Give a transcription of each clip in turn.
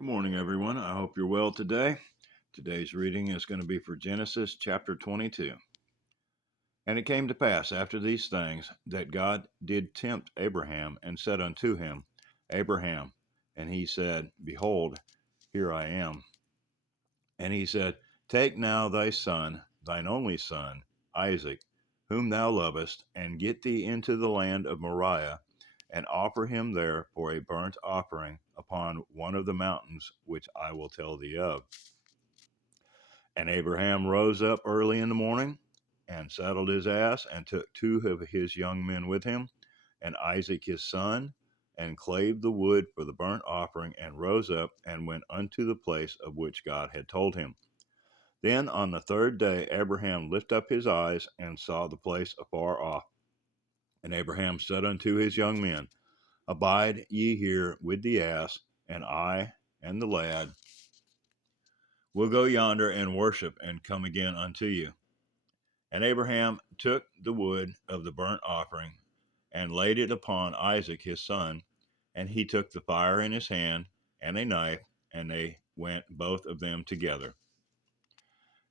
Good morning, everyone. I hope you're well today. Today's reading is going to be for Genesis chapter 22. And it came to pass after these things that God did tempt Abraham and said unto him, Abraham. And he said, Behold, here I am. And he said, Take now thy son, thine only son, Isaac, whom thou lovest, and get thee into the land of Moriah, and offer him there for a burnt offering upon one of the mountains which I will tell thee of. And Abraham rose up early in the morning, and saddled his ass, and took two of his young men with him, and Isaac his son, and clave the wood for the burnt offering, and rose up, and went unto the place of which God had told him. Then on the third day Abraham lifted up his eyes, and saw the place afar off. And Abraham said unto his young men, Abide ye here with the ass, and I and the lad will go yonder and worship, and come again unto you. And Abraham took the wood of the burnt offering, and laid it upon Isaac his son, and he took the fire in his hand, and a knife, and they went both of them together.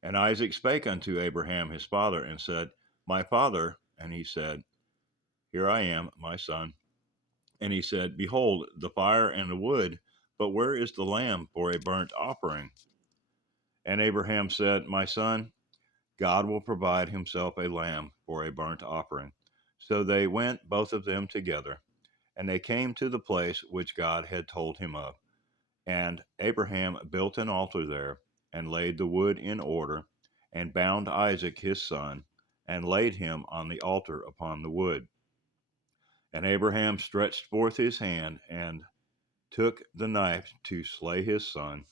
And Isaac spake unto Abraham his father, and said, My father. And he said, Here I am, my son. And he said, Behold, the fire and the wood, but where is the lamb for a burnt offering? And Abraham said, My son, God will provide himself a lamb for a burnt offering. So they went both of them together, and they came to the place which God had told him of. And Abraham built an altar there, and laid the wood in order, and bound Isaac his son, and laid him on the altar upon the wood. And Abraham stretched forth his hand, and took the knife to slay his son.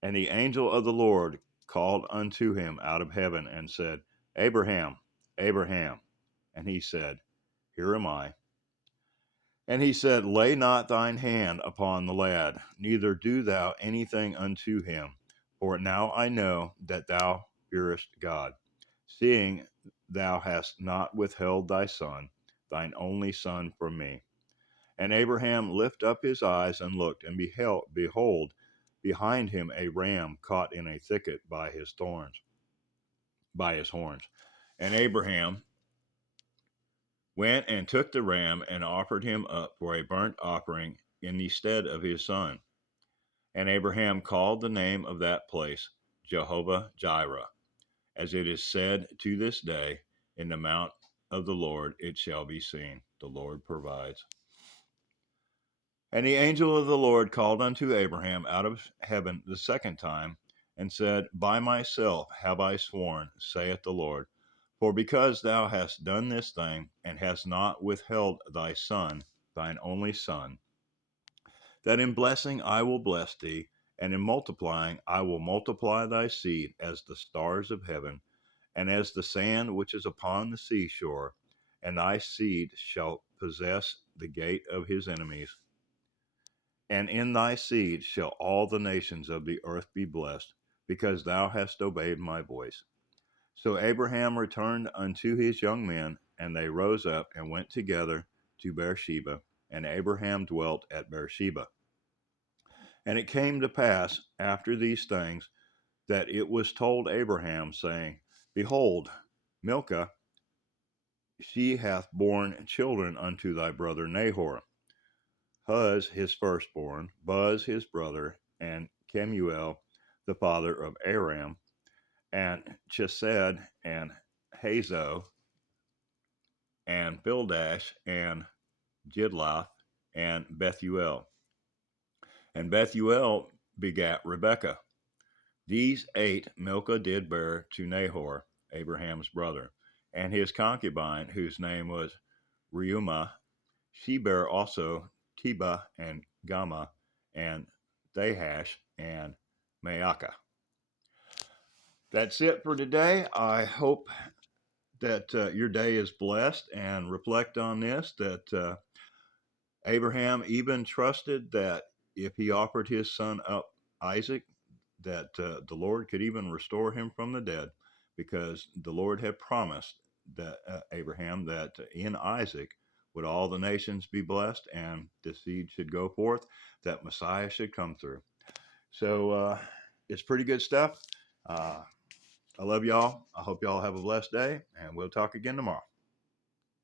And the angel of the Lord called unto him out of heaven, and said, Abraham, Abraham. And he said, Here am I. And he said, Lay not thine hand upon the lad, neither do thou anything unto him. For now I know that thou fearest God, seeing thou hast not withheld thy son, thine only son, from me. And Abraham lifted up his eyes and looked, and behold, behind him a ram caught in a thicket by his horns. And Abraham went and took the ram, and offered him up for a burnt offering in the stead of his son. And Abraham called the name of that place Jehovah Jireh, as it is said to this day, In the mount of the Lord it shall be seen. The Lord provides. And the angel of the Lord called unto Abraham out of heaven the second time, and said, By myself have I sworn, saith the Lord, for because thou hast done this thing, and hast not withheld thy son, thine only son, that in blessing I will bless thee, and in multiplying I will multiply thy seed as the stars of heaven, and as the sand which is upon the seashore, and thy seed shall possess the gate of his enemies. And in thy seed shall all the nations of the earth be blessed, because thou hast obeyed my voice. So Abraham returned unto his young men, and they rose up and went together to Beersheba, and Abraham dwelt at Beersheba. And it came to pass after these things that it was told Abraham, saying, Behold, Milcah, she hath borne children unto thy brother Nahor, Huz his firstborn, Buz his brother, and Kemuel the father of Aram, and Chesed, and Hazo, and Pildash, and Jidlaph, and Bethuel. And Bethuel begat Rebekah. These 8 Milcah did bear to Nahor, Abraham's brother, and his concubine, whose name was Reumah. She bare also Tebah, and Gama, and Thahash, and Maacah. That's it for today. I hope that your day is blessed, and reflect on this, that Abraham even trusted that if he offered his son up, Isaac, that the Lord could even restore him from the dead, because the Lord had promised that Abraham that in Isaac would all the nations be blessed, and the seed should go forth, that Messiah should come through. So it's pretty good stuff. I love y'all. I hope y'all have a blessed day, and we'll talk again tomorrow.